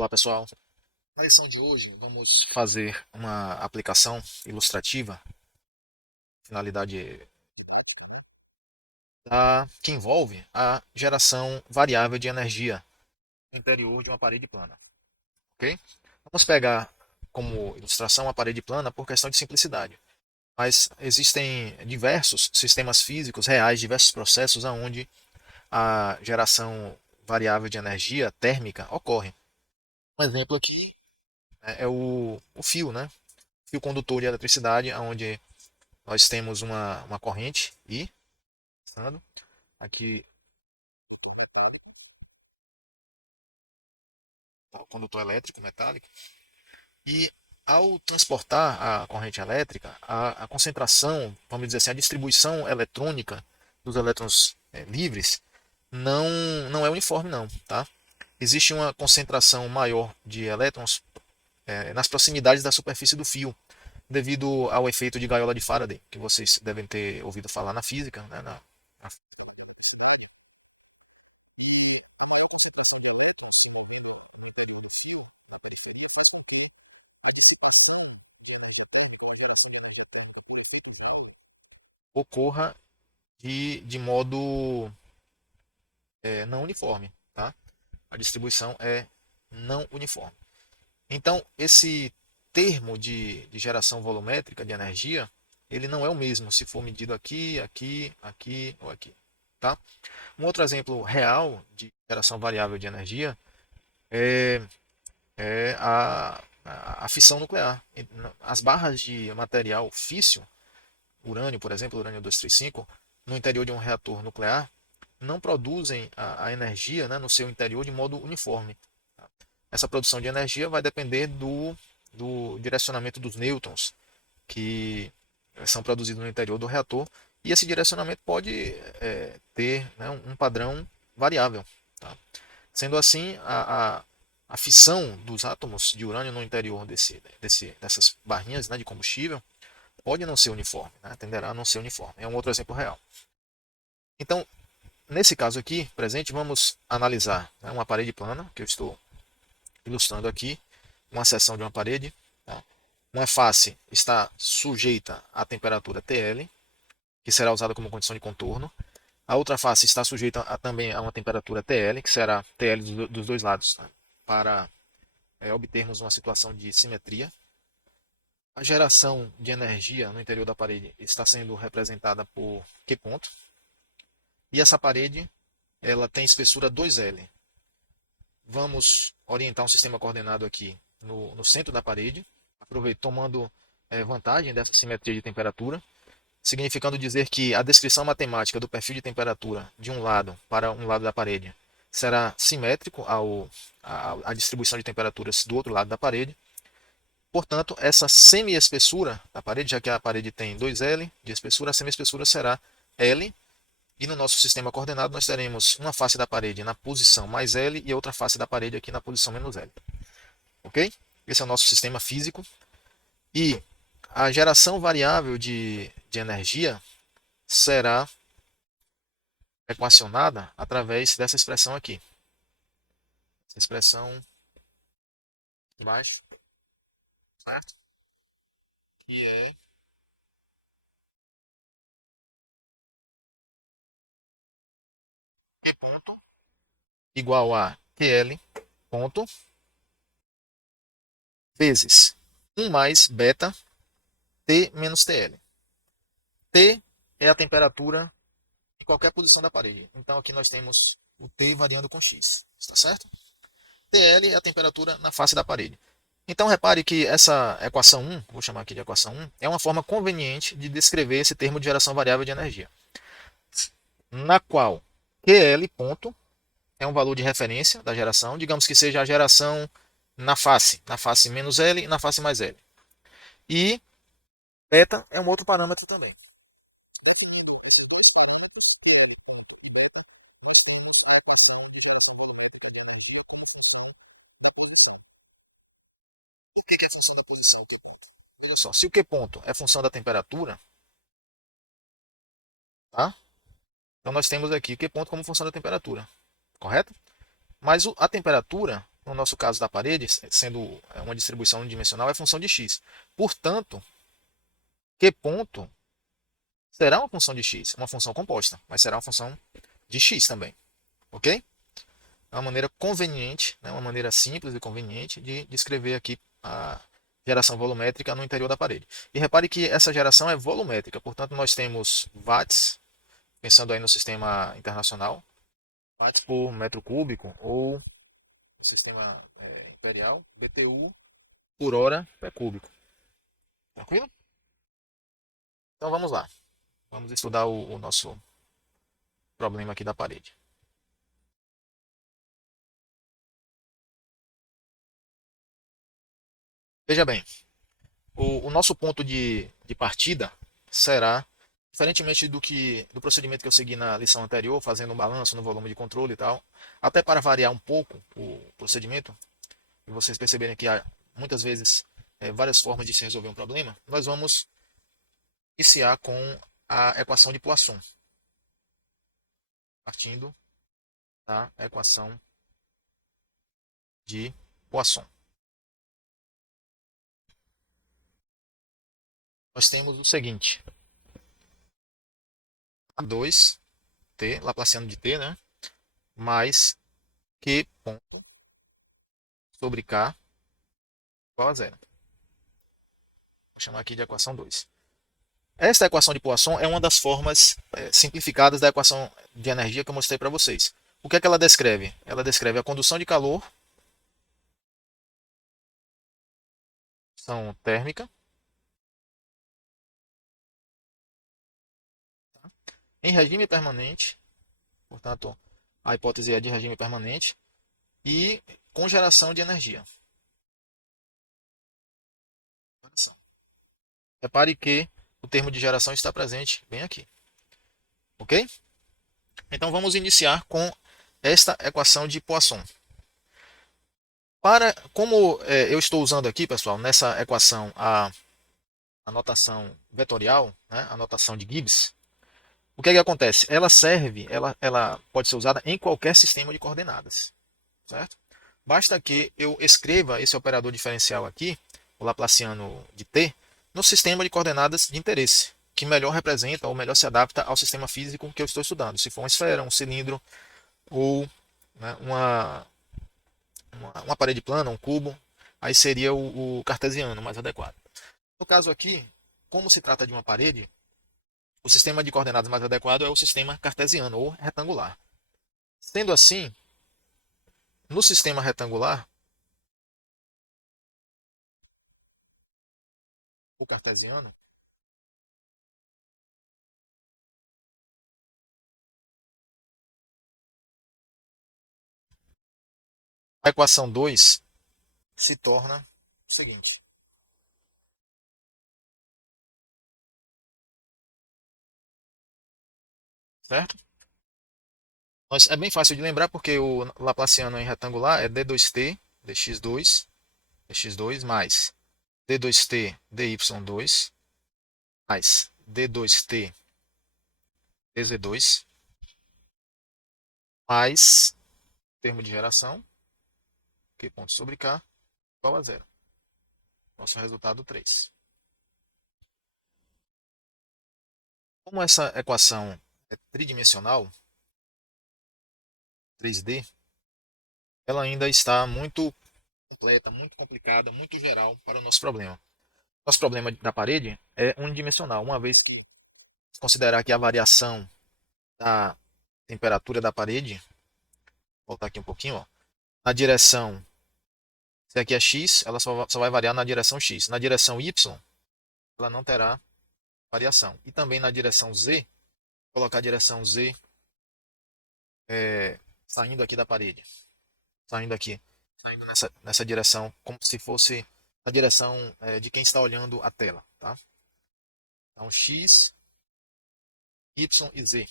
Olá, pessoal. Na lição de hoje, vamos fazer uma aplicação ilustrativa, finalidade que envolve a geração variável de energia no interior de uma parede plana. Ok? Vamos pegar como ilustração a parede plana por questão de simplicidade. Mas existem diversos sistemas físicos reais, diversos processos onde a geração variável de energia térmica ocorre. Um exemplo aqui é o fio, né? Fio condutor de eletricidade, onde nós temos uma corrente I, passando aqui, o condutor elétrico metálico, e ao transportar a corrente elétrica, a concentração, vamos dizer assim, a distribuição eletrônica dos elétrons livres não, não é uniforme não, tá? Existe uma concentração maior de elétrons nas proximidades da superfície do fio, devido ao efeito de gaiola de Faraday, que vocês devem ter ouvido falar na física, né, na ocorra de modo não uniforme, tá? A distribuição é não uniforme. Então, esse termo de geração volumétrica de energia, ele não é o mesmo se for medido aqui, aqui, aqui ou aqui, tá? Um outro exemplo real de geração variável de energia é, é a fissão nuclear. As barras de material físsil, urânio, por exemplo, urânio 235, no interior de um reator nuclear, não produzem a energia, né, no seu interior de modo uniforme. Essa produção de energia vai depender do direcionamento dos nêutrons que são produzidos no interior do reator, e esse direcionamento pode ter, né, um padrão variável. Tá? Sendo assim, a fissão dos átomos de urânio no interior dessas barrinhas, né, de combustível pode não ser uniforme, né, tenderá a não ser uniforme. É um outro exemplo real. Então, nesse caso aqui, presente, vamos analisar, né, uma parede plana, que eu estou ilustrando aqui, uma seção de uma parede. Tá? Uma face está sujeita à temperatura TL, que será usada como condição de contorno. A outra face está sujeita também a uma temperatura TL, que será TL dos dois lados, tá? Para obtermos uma situação de simetria. A geração de energia no interior da parede está sendo representada por Q ponto. E essa parede ela tem espessura 2L. Vamos orientar um sistema coordenado aqui no centro da parede, tomando vantagem dessa simetria de temperatura, significando dizer que a descrição matemática do perfil de temperatura de um lado para um lado da parede será simétrico à distribuição de temperaturas do outro lado da parede. Portanto, essa semi-espessura da parede, já que a parede tem 2L de espessura, a semi-espessura será L. E no nosso sistema coordenado nós teremos uma face da parede na posição mais L e outra face da parede aqui na posição menos L. Ok? Esse é o nosso sistema físico. E a geração variável de energia será equacionada através dessa expressão aqui. Essa expressão embaixo, certo? Que é Q ponto igual a QL ponto vezes 1 mais beta T menos TL. T é a temperatura em qualquer posição da parede. Então aqui nós temos o T variando com X. Está certo? TL é a temperatura na face da parede. Então repare que essa equação 1, vou chamar aqui de equação 1, é uma forma conveniente de descrever esse termo de geração variável de energia, na qual QL ponto é um valor de referência da geração, digamos que seja a geração na face menos L e na face mais L. E beta é um outro parâmetro também. O que é função da posição? Olha só, se o Q ponto é função da temperatura, tá? Então nós temos aqui o Q ponto como função da temperatura, correto? Mas a temperatura no nosso caso da parede, sendo uma distribuição unidimensional, é função de x. Portanto, Q ponto será uma função de x, uma função composta, mas será uma função de x também. Ok? É uma maneira conveniente, né, uma maneira simples e conveniente de descrever aqui a geração volumétrica no interior da parede. E repare que essa geração é volumétrica, portanto nós temos watts, pensando aí no sistema internacional, watts por metro cúbico, ou no sistema imperial, BTU por hora pé cúbico. Tranquilo? Então vamos lá. Vamos estudar o nosso problema aqui da parede. Veja bem, o nosso ponto de partida será, diferentemente do procedimento que eu segui na lição anterior, fazendo um balanço no volume de controle e tal, até para variar um pouco o procedimento, e vocês perceberem que há muitas vezes várias formas de se resolver um problema, nós vamos iniciar com a equação de Poisson, partindo da equação de Poisson. Nós temos o seguinte: A2t, Laplaciano de t, né? Mais Q ponto sobre K igual a zero. Vou chamar aqui de equação 2. Esta equação de Poisson é uma das formas simplificadas da equação de energia que eu mostrei para vocês. O que é que ela descreve? Ela descreve a condução de calor, condução térmica, em regime permanente, portanto, a hipótese é de regime permanente, e com geração de energia. Repare que o termo de geração está presente bem aqui. Ok? Então vamos iniciar com esta equação de Poisson. Como eu estou usando aqui, pessoal, nessa equação a notação vetorial, né, a notação de Gibbs, o que é que acontece? Ela pode ser usada em qualquer sistema de coordenadas, certo? Basta que eu escreva esse operador diferencial aqui, o Laplaciano de t, no sistema de coordenadas de interesse, que melhor representa ou melhor se adapta ao sistema físico que eu estou estudando. Se for uma esfera, um cilindro ou, né, uma parede plana, um cubo, aí seria o cartesiano mais adequado. No caso aqui, como se trata de uma parede, o sistema de coordenadas mais adequado é o sistema cartesiano ou retangular. Sendo assim, no sistema retangular, o cartesiano, a equação 2 se torna o seguinte. Certo? É bem fácil de lembrar porque o Laplaciano em retangular é d2t dx2 mais d2t dy2 mais d2t dz2 mais termo de geração, Q ponto sobre K, igual a zero. Nosso resultado 3. Como essa equação é tridimensional, 3D, ela ainda está muito completa, muito complicada, muito geral para o nosso problema. Nosso problema da parede é unidimensional, uma vez que considerar que a variação da temperatura da parede, vou voltar aqui um pouquinho, ó, na direção, se aqui é x, ela só vai variar na direção x. Na direção y, ela não terá variação. E também na direção z, colocar a direção z saindo aqui da parede, saindo aqui, saindo nessa direção, como se fosse a direção de quem está olhando a tela. Tá? Então, x, y e z.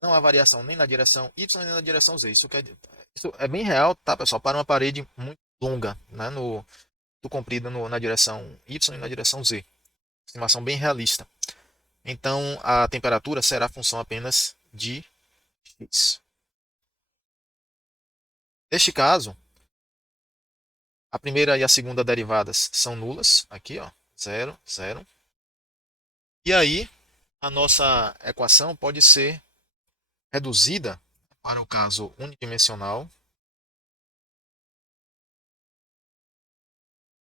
Não há variação nem na direção y nem na direção z. Isso é bem real, tá, pessoal? Para uma parede muito longa, né? Do comprido na direção y e na direção z. Estimação bem realista. Então, a temperatura será função apenas de x. Neste caso, A primeira e a segunda derivadas são nulas, aqui, ó, 0, 0. E aí, a nossa equação pode ser reduzida para o caso unidimensional,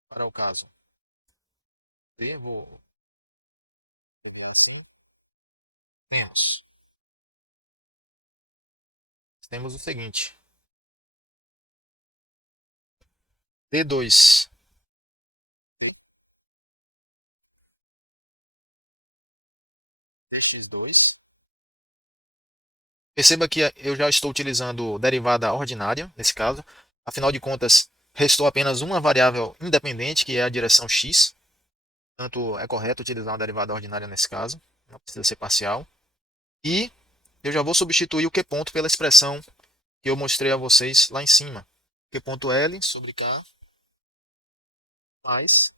para o caso D, vou escrever assim, temos, temos o seguinte, D2 dx2. Perceba que eu já estou utilizando derivada ordinária, nesse caso. Afinal de contas, restou apenas uma variável independente, que é a direção x. Portanto, é correto utilizar uma derivada ordinária nesse caso. Não precisa ser parcial. E eu já vou substituir o Q ponto pela expressão que eu mostrei a vocês lá em cima. Q ponto L sobre K mais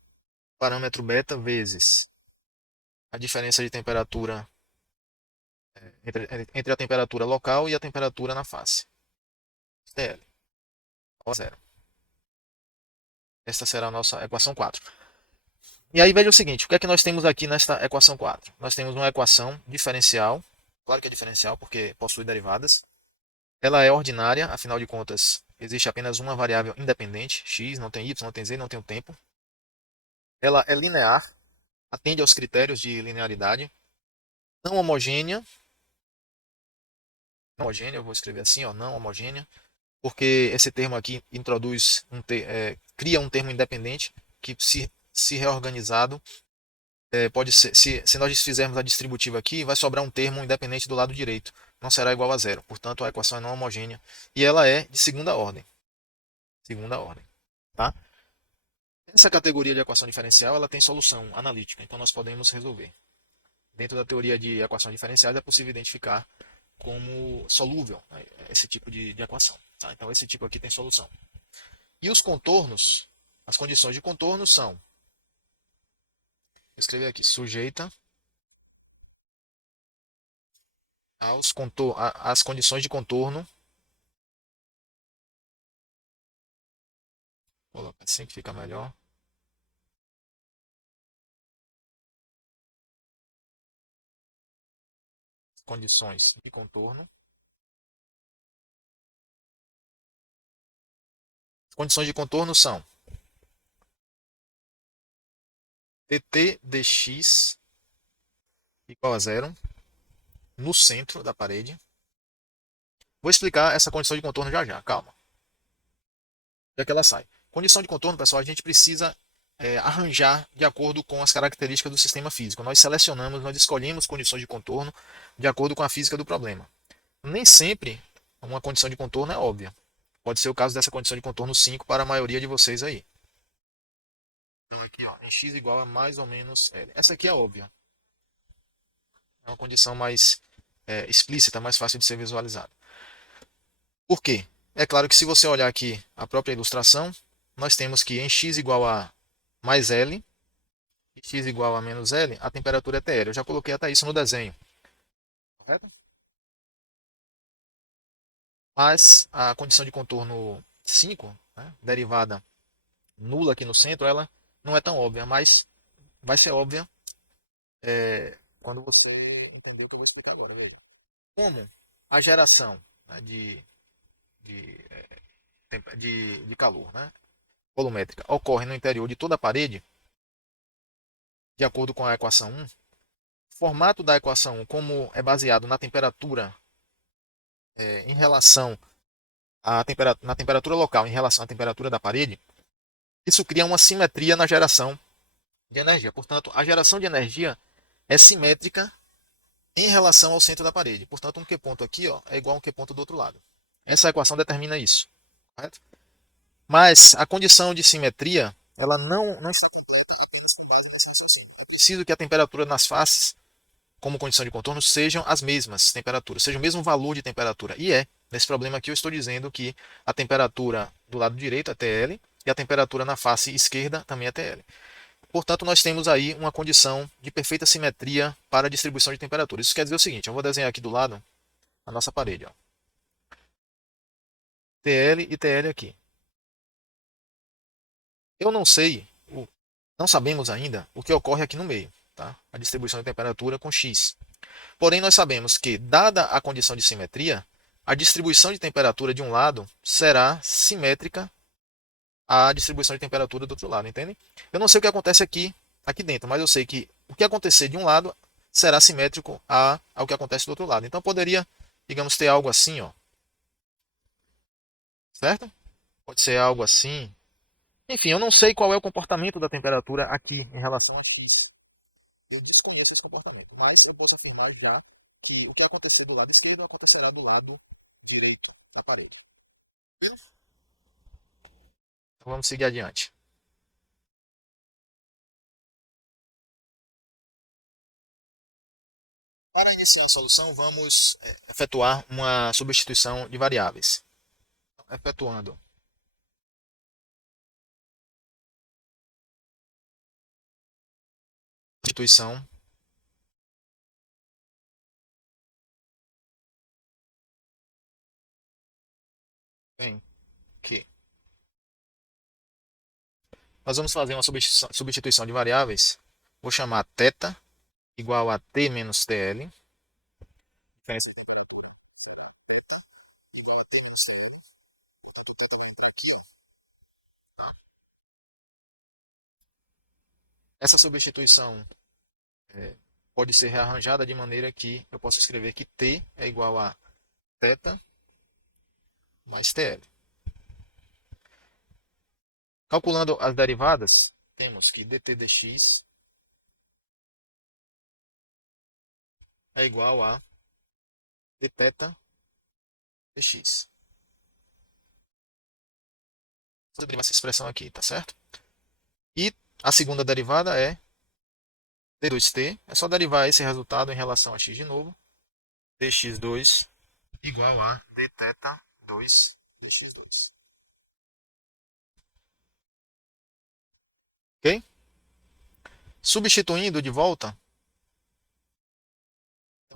parâmetro beta vezes a diferença de temperatura entre a temperatura local e a temperatura na face. TL, igual a zero. Esta será a nossa equação 4. E aí veja o seguinte, o que é que nós temos aqui nesta equação 4? Nós temos uma equação diferencial, claro que é diferencial porque possui derivadas. Ela é ordinária, afinal de contas, existe apenas uma variável independente, x, não tem y, não tem z, não tem o tempo. Ela é linear, atende aos critérios de linearidade. Não homogênea, não homogênea, eu vou escrever assim, ó, não homogênea, porque esse termo aqui introduz cria um termo independente que se reorganizado pode ser, se nós fizermos a distributiva aqui, vai sobrar um termo independente do lado direito. Não será igual a zero. Portanto, a equação é não homogênea. E ela é de segunda ordem. Segunda ordem. Tá? Essa categoria de equação diferencial ela tem solução analítica. Então, nós podemos resolver. Dentro da teoria de equações diferenciais, é possível identificar como solúvel, né, esse tipo de equação. Tá? Então, esse tipo aqui tem solução. E os contornos, as condições de contorno são, vou escrever aqui, sujeita às condições de contorno. Vou colocar assim que fica melhor. Condições de contorno. Condições de contorno são dt dx igual a zero no centro da parede. Vou explicar essa condição de contorno já já, calma. Já que ela sai. Condição de contorno, pessoal, a gente precisa arranjar de acordo com as características do sistema físico. Nós selecionamos, nós escolhemos condições de contorno de acordo com a física do problema. Nem sempre uma condição de contorno é óbvia. Pode ser o caso dessa condição de contorno 5 para a maioria de vocês aí. Então aqui, ó, em x igual a mais ou menos L. Essa aqui é óbvia. É uma condição mais explícita, mais fácil de ser visualizada. Por quê? É claro que se você olhar aqui a própria ilustração, nós temos que em x igual a mais L e x igual a menos L, a temperatura é TL. Eu já coloquei até isso no desenho. Correto? Mas a condição de contorno 5, né, derivada nula aqui no centro, ela não é tão óbvia, mas vai ser óbvia quando você entender o que eu vou explicar agora. Como a geração, né, de, de calor, né, volumétrica, ocorre no interior de toda a parede, de acordo com a equação 1, o formato da equação 1, como é baseado na temperatura em relação na temperatura local em relação à temperatura da parede, isso cria uma simetria na geração de energia. Portanto, a geração de energia é simétrica em relação ao centro da parede. Portanto, um Q ponto aqui ó, é igual a um Q ponto do outro lado. Essa equação determina isso. Correto? Mas a condição de simetria ela não está completa apenas com base nesse raciocínio. É preciso que a temperatura nas faces, como condição de contorno, sejam as mesmas temperaturas, seja o mesmo valor de temperatura. E nesse problema aqui eu estou dizendo que a temperatura do lado direito é TL e a temperatura na face esquerda também é TL. Portanto, nós temos aí uma condição de perfeita simetria para a distribuição de temperatura. Isso quer dizer o seguinte, eu vou desenhar aqui do lado a nossa parede. Ó. TL e TL aqui. Eu não sei, não sabemos ainda o que ocorre aqui no meio, tá? A distribuição de temperatura com x. Porém, nós sabemos que, dada a condição de simetria, a distribuição de temperatura de um lado será simétrica à distribuição de temperatura do outro lado, entende? Eu não sei o que acontece aqui dentro, mas eu sei que o que acontecer de um lado será simétrico ao que acontece do outro lado. Então, poderia, digamos, ter algo assim, ó, certo? Pode ser algo assim. Enfim, eu não sei qual é o comportamento da temperatura aqui em relação a x. Eu desconheço esse comportamento, mas eu posso afirmar já que o que acontecer do lado esquerdo acontecerá do lado direito da parede. Então vamos seguir adiante. Para iniciar a solução, vamos efetuar uma substituição de variáveis. Efetuando substituição, bem, que nós vamos fazer uma substituição de variáveis. Vou chamar θ igual a T menos TL. Diferença de temperatura. Igual a T menos TL. Aqui, essa substituição pode ser rearranjada de maneira que eu possa escrever que T é igual a θ mais TL. Calculando as derivadas, temos que dt dx é igual a dθ dx. Vou derivar essa expressão aqui, tá certo? E a segunda derivada é d2t. É só derivar esse resultado em relação a x de novo. dx2 igual a dθ2 dx2. Ok? Substituindo de volta,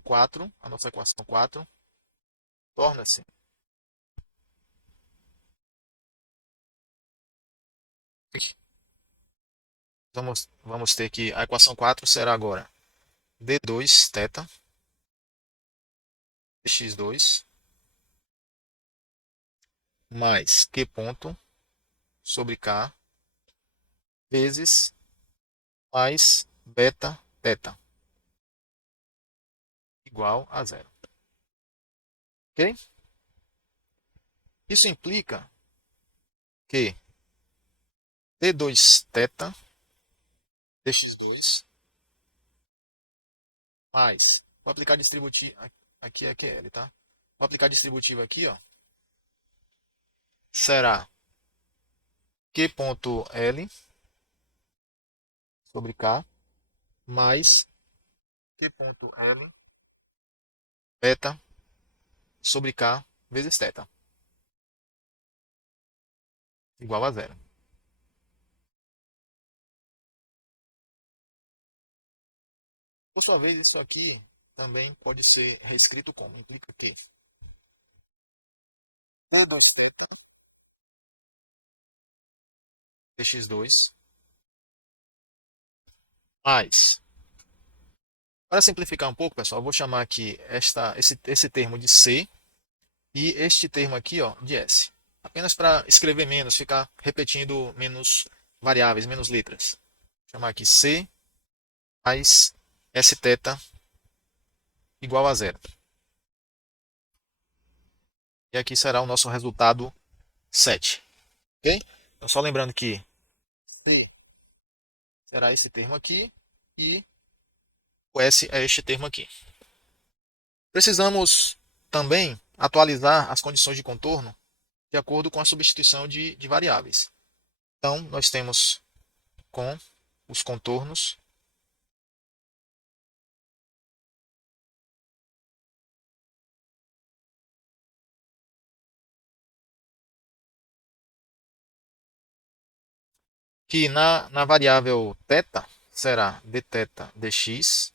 4, a nossa equação 4, torna-se vamos ter que a equação 4 será agora d2 θ dx2 mais q ponto sobre k vezes mais beta θ igual a zero. Ok? Isso implica que d2 θ dx2 mais, vou aplicar distributivo, aqui é QL, tá? Vou aplicar distributivo aqui, ó, será Q ponto L sobre K mais Q ponto L beta sobre K vezes θ igual a zero. Por sua vez, isso aqui também pode ser reescrito como? Implica que d2 θ dx2 mais. Para simplificar um pouco, pessoal, eu vou chamar aqui esse termo de C e este termo aqui, ó, de S. Apenas para escrever menos, ficar repetindo menos variáveis, menos letras. Vou chamar aqui C mais S θ igual a zero. E aqui será o nosso resultado 7. Ok? Então, só lembrando que C será esse termo aqui e o S é este termo aqui. Precisamos também atualizar as condições de contorno de acordo com a substituição de variáveis. Então, nós temos com os contornos que na variável θ será dθ dx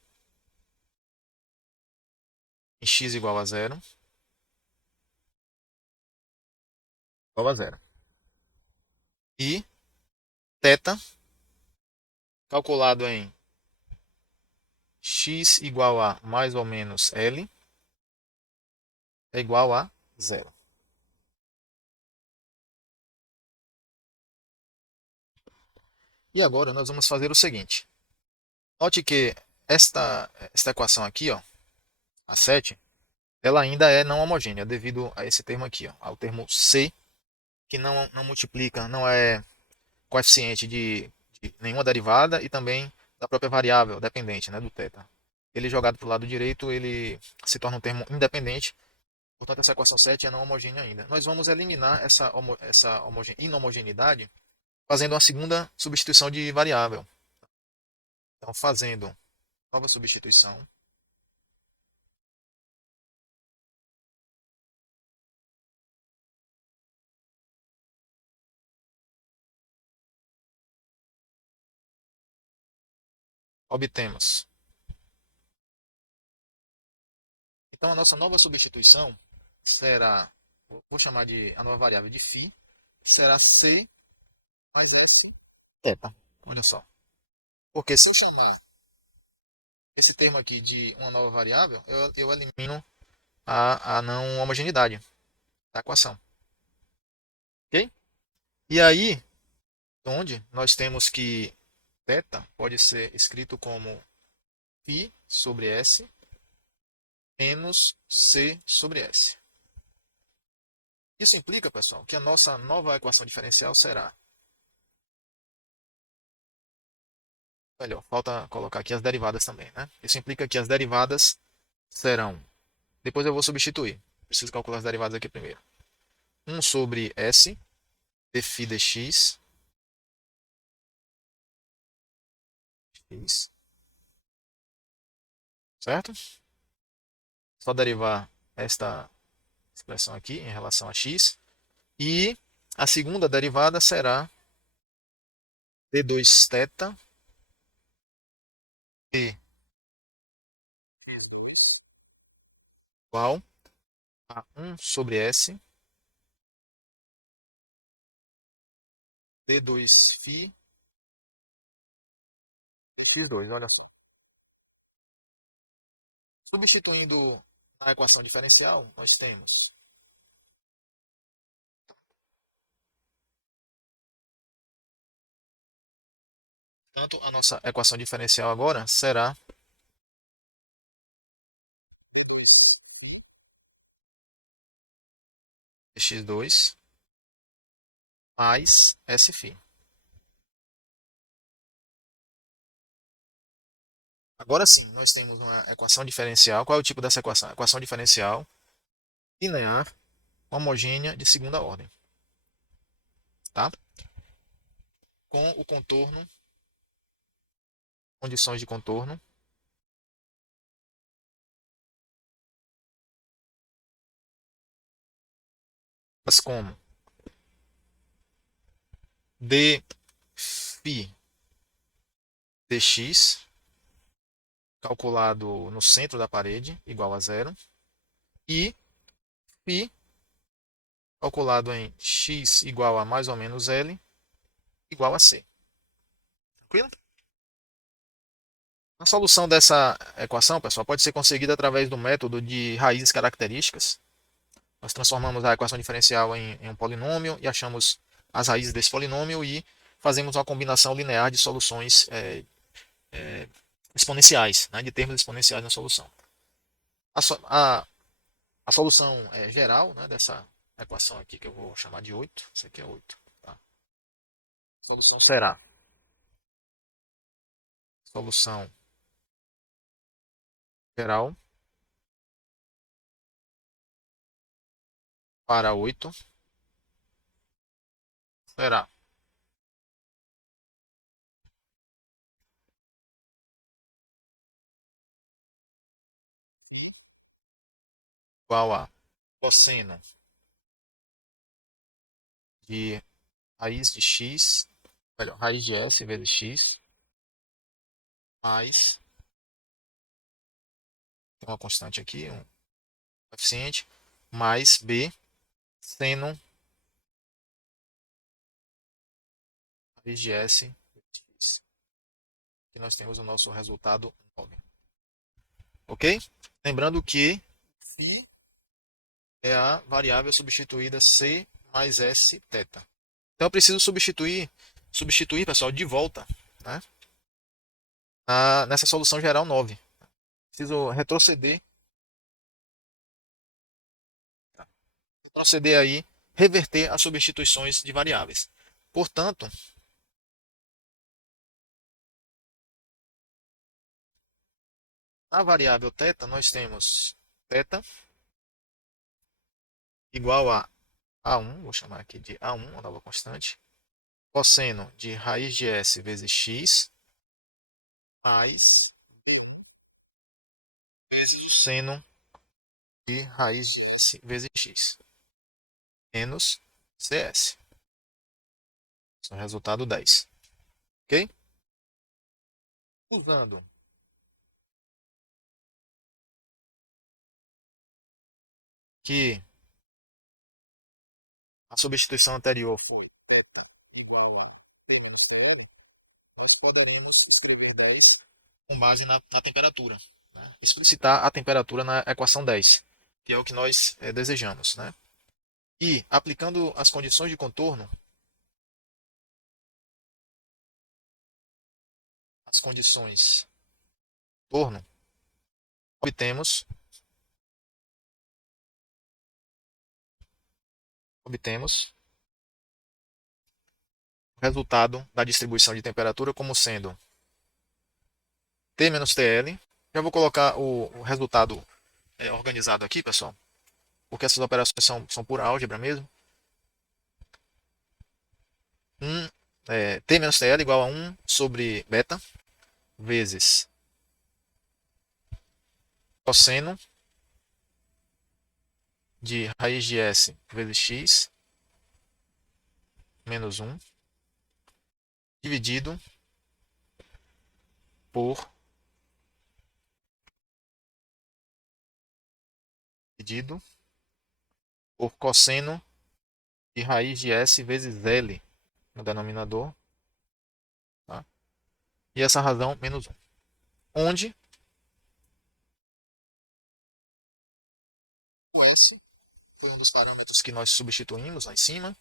em x igual a zero, igual a zero. E θ, calculado em x igual a mais ou menos L, é igual a zero. E agora nós vamos fazer o seguinte. Note que esta equação aqui, ó, a 7, ela ainda é não homogênea devido a esse termo aqui, ó, ao termo C, que não multiplica, não é coeficiente de nenhuma derivada e também da própria variável dependente, né, do θ. Ele jogado para o lado direito, ele se torna um termo independente, portanto essa equação 7 é não homogênea ainda. Nós vamos eliminar essa inhomogeneidade fazendo uma segunda substituição de variável. Então, fazendo nova substituição, obtemos. Então, a nossa nova substituição será, vou chamar de a nova variável de φ, será C mais S θ. Olha só. Porque se eu chamar esse termo aqui de uma nova variável, eu elimino a não homogeneidade da equação. Ok? E aí, onde nós temos que θ pode ser escrito como φ sobre S menos C sobre S. Isso implica, pessoal, que a nossa nova equação diferencial será. Melhor, falta colocar aqui as derivadas também, né? Isso implica que as derivadas serão. Depois eu vou substituir. Preciso calcular as derivadas aqui primeiro. 1 sobre S dφ dx. X, certo? Só derivar esta expressão aqui em relação a x. E a segunda derivada será d2θ dx2 igual a 1 sobre S d2φ x2. Olha só. Substituindo na equação diferencial, nós temos tanto a nossa equação diferencial agora será x2 mais sφ. Agora sim, nós temos uma equação diferencial. Qual é o tipo dessa equação? Equação diferencial linear homogênea de segunda ordem, tá? Com o contorno, condições de contorno, mas como dφ dx calculado no centro da parede igual a zero e φ calculado em x igual a mais ou menos L igual a C. Tranquilo? A solução dessa equação, pessoal, pode ser conseguida através do método de raízes características. Nós transformamos a equação diferencial em um polinômio e achamos as raízes desse polinômio e fazemos uma combinação linear de soluções exponenciais, né, de termos exponenciais na solução. A, a solução geral, né, dessa equação aqui, que eu vou chamar de 8, isso aqui é 8. Tá? A solução será solução geral para 8 será igual a cosseno de raiz de x, melhor, raiz de s vezes x, mais, tem uma constante aqui, um coeficiente, mais b seno raiz de S vezes x. Aqui nós temos o nosso resultado 9. Ok? Lembrando que φ é a variável substituída C mais S θ. Então eu preciso substituir, pessoal, de volta, né, nessa solução geral 9. Preciso retroceder aí, reverter as substituições de variáveis. Portanto, na variável θ, nós temos θ igual a A1, vou chamar aqui de A1, uma nova constante, cosseno de raiz de S vezes x, mais seno de raiz de S vezes x, menos CS. Esse é o resultado 10. Ok? Usando que a substituição anterior foi θ igual a P menos PL, nós poderemos escrever 10 com base na temperatura, né? Explicitar a temperatura na equação 10, que é o que nós desejamos, né? E aplicando as condições de contorno, as condições de contorno, obtemos o resultado da distribuição de temperatura como sendo T menos TL. Já vou colocar o resultado organizado aqui, pessoal, porque essas operações são por álgebra mesmo. T menos TL igual a 1 sobre beta vezes cosseno de raiz de S vezes x menos 1 dividido por cosseno de raiz de S vezes L no denominador, tá? E essa razão menos 1. Onde o S, que é um dos parâmetros que nós substituímos lá em cima,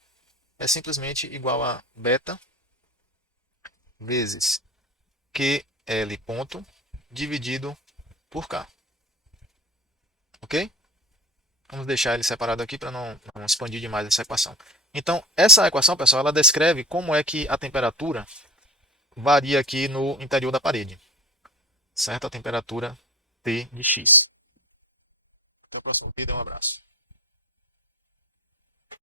é simplesmente igual a beta vezes QL ponto dividido por K. Ok? Vamos deixar ele separado aqui para não expandir demais essa equação. Então, essa equação, pessoal, ela descreve como é que a temperatura varia aqui no interior da parede. Certo? A temperatura T de X. Até o próximo vídeo, um abraço.